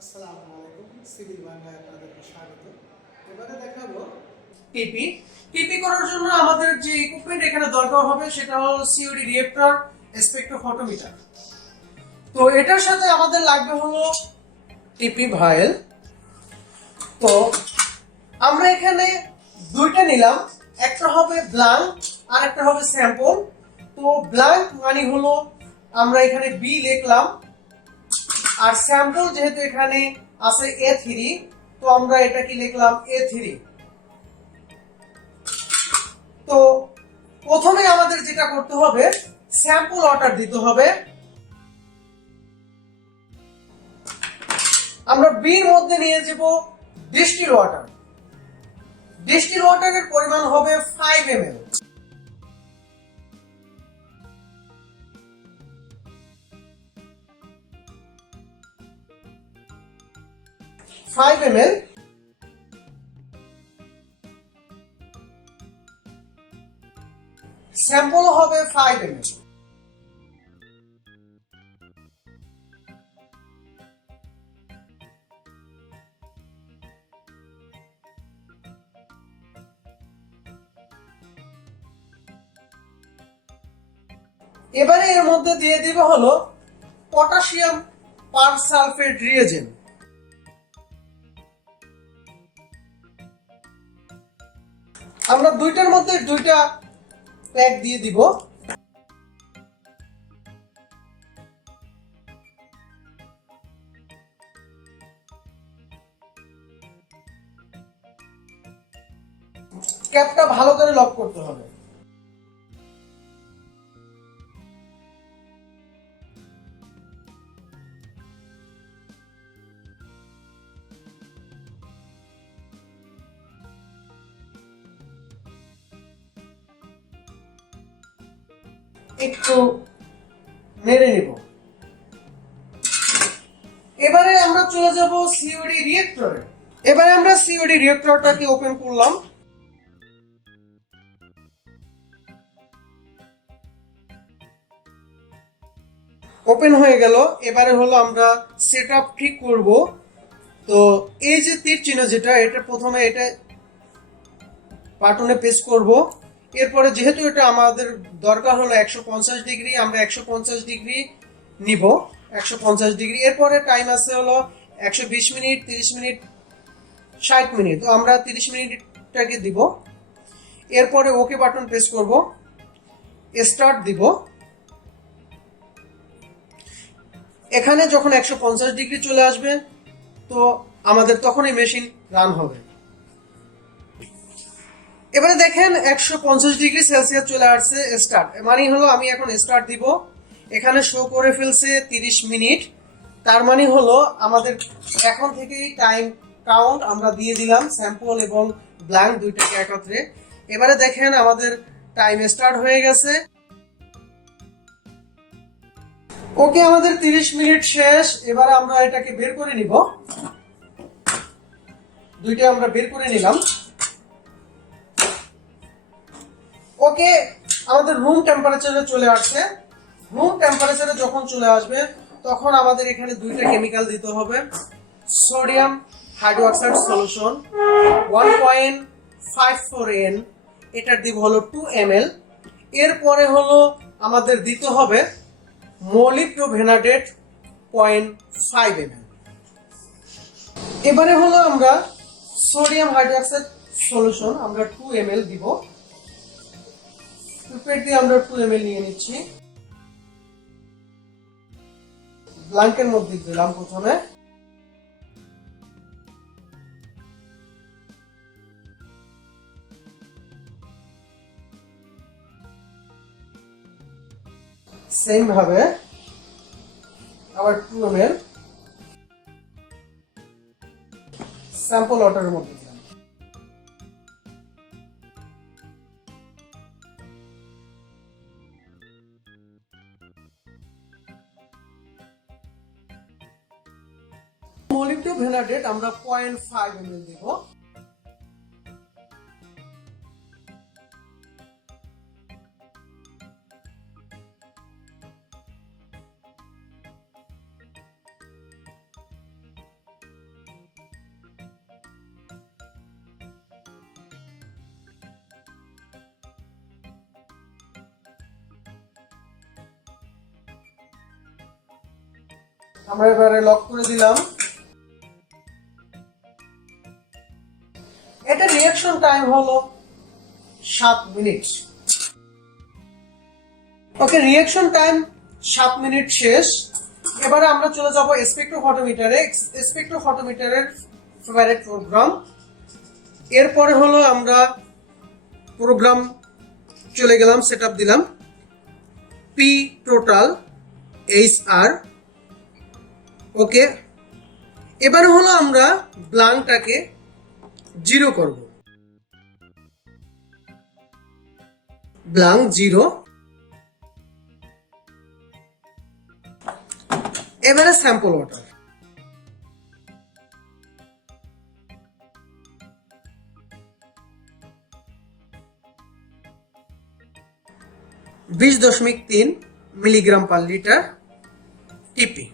আসসালামু আলাইকুম, সিভিল বাংলায় আপনাদেরকে স্বাগত। এবারে দেখাবো টিপি। টিপি করার জন্য আমাদের যে ইকুইপমেন্ট এখানে দরকার হবে সেটা হলো সিওডি রিঅ্যাক্টর, স্পেকট্রোফটোমিটার। তো এটার সাথে আমাদের লাগবে হলো টিপি ভাইল। তো আমরা এখানে দুইটা নিলাম, একটা হবে ব্ল্যাঙ্ক আর একটা হবে স্যাম্পল। তো ব্ল্যাঙ্ক মানে হলো আমরা এখানে বি লিখলাম, আর স্যাম্পল যেহেতু এখানে আছে A3, তো আমরা এটা কি লিখলাম A3। তো প্রথমে আমাদের যেটা করতে হবে, স্যাম্পল ওয়াটার দিতে হবে। আমরা বির মধ্যে নিয়ে যাব ডিস্টিল ওয়াটার। ডিস্টিল ওয়াটারের পরিমাণ হবে 5 ml। 5 ml। স্যাম্পল হবে 5 ml। এবারে এর মধ্যে দিয়ে দিব হলো পটাশিয়াম পারসালফেট রিয়েজেন্ট। আমরা দুইটার মধ্যে দুইটা প্যাক দিয়ে দিব। ক্যাপটা ভালো করে লক করতে হবে। একটু নেড়ে নিব। এবারে আমরা চলে যাব সিওডি রিঅ্যাক্টরে। এবারে আমরা সিওডি রিঅ্যাক্টরটাকে ওপেন করলাম। ওপেন হয়ে গেল। এবারে হলো আমরা সেটআপ ঠিক করব। তো এই যে তীর চিহ্ন যেটা, এটা প্রথমে এটা বাটনে প্রেস করব। এরপরে যেহেতু এটা আমাদের দরকার হলো 150 ডিগ্রি, আমরা 150 ডিগ্রি নিব। 150 ডিগ্রি। এরপরে টাইম আছে হলো 120 মিনিট, 30 মিনিট, 60 মিনিট। তো আমরা 30 মিনিটটাকে দিব। এরপরে ওকে বাটন প্রেস করব, স্টার্ট দিব। এখানে যখন 150 ডিগ্রি চলে আসবে, তো আমাদের তখনই মেশিন রান হবে। এবারে দেখেন 150 ডিগ্রি সেলসিয়াস চলে আসছে, স্টার্ট মানে হলো আমি এখন স্টার্ট দিব। এখানে শো করে ফেলছে 30 মিনিট। তার মানে হলো আমাদের এখন থেকেই টাইম কাউন্ট আমরা দিয়ে দিলাম, স্যাম্পল এবং ব্ল্যাঙ্ক দুইটাকে একত্রে। এবারে দেখেন আমাদের টাইম স্টার্ট হয়ে গেছে। ওকে, আমাদের 30 মিনিট শেষ। এবারে আমরা এটাকে বের করে নিব। দুইটা আমরা বের করে নিলাম। ওকে, আমাদের রুম টেম্পারেচারে চলে আসছে। রুম টেম্পারেচারে যখন চলে আসবে, তখন আমাদের এখানে দুইটা কেমিক্যাল দিতে হবে। সোডিয়াম হাইড্রোক্সাইড সলিউশন 1.54N, এটার দিব হলো 2 ml। এরপরে হলো আমাদের দিতে হবে মোলিপ্রোভেনাডেট 0.5 ml। এবারে হলো আমরা সোডিয়াম হাইড্রোক্সাইড সলিউশন আমরা 2 ml দিব। পিপেট দিয়ে আমরা 2 ml নিয়ে নিচ্ছি। ব্ল্যাঙ্কের মধ্যে দিলাম প্রথমে। সেম ভাবে আবার 2 ml স্যাম্পল ওয়াটারের মধ্যে দিলাম। মোলিপ্রোভেনাডেট আমরা 0.5 ml দিব। আমরা এবারে লক করে দিলাম। এটা রিঅ্যাকশন টাইম হলো 7 মিনিট। ওকে, রিঅ্যাকশন টাইম 7 মিনিট শেষ। এবারে আমরা চলে যাব স্পেকট্রোফটোমিটারে। স্পেকট্রোফটোমিটারের ফেভারিট প্রোগ্রাম। এরপরে হলো আমরা প্রোগ্রাম চলে গেলাম, সেটআপ দিলাম পি টোটাল HR। ওকে, এবারে হলো আমরা ব্লাঙ্কটাকে 0 করব, ব্লাঙ্ক 0। এবারে sample water. $20.3 milligram per litre টিপি।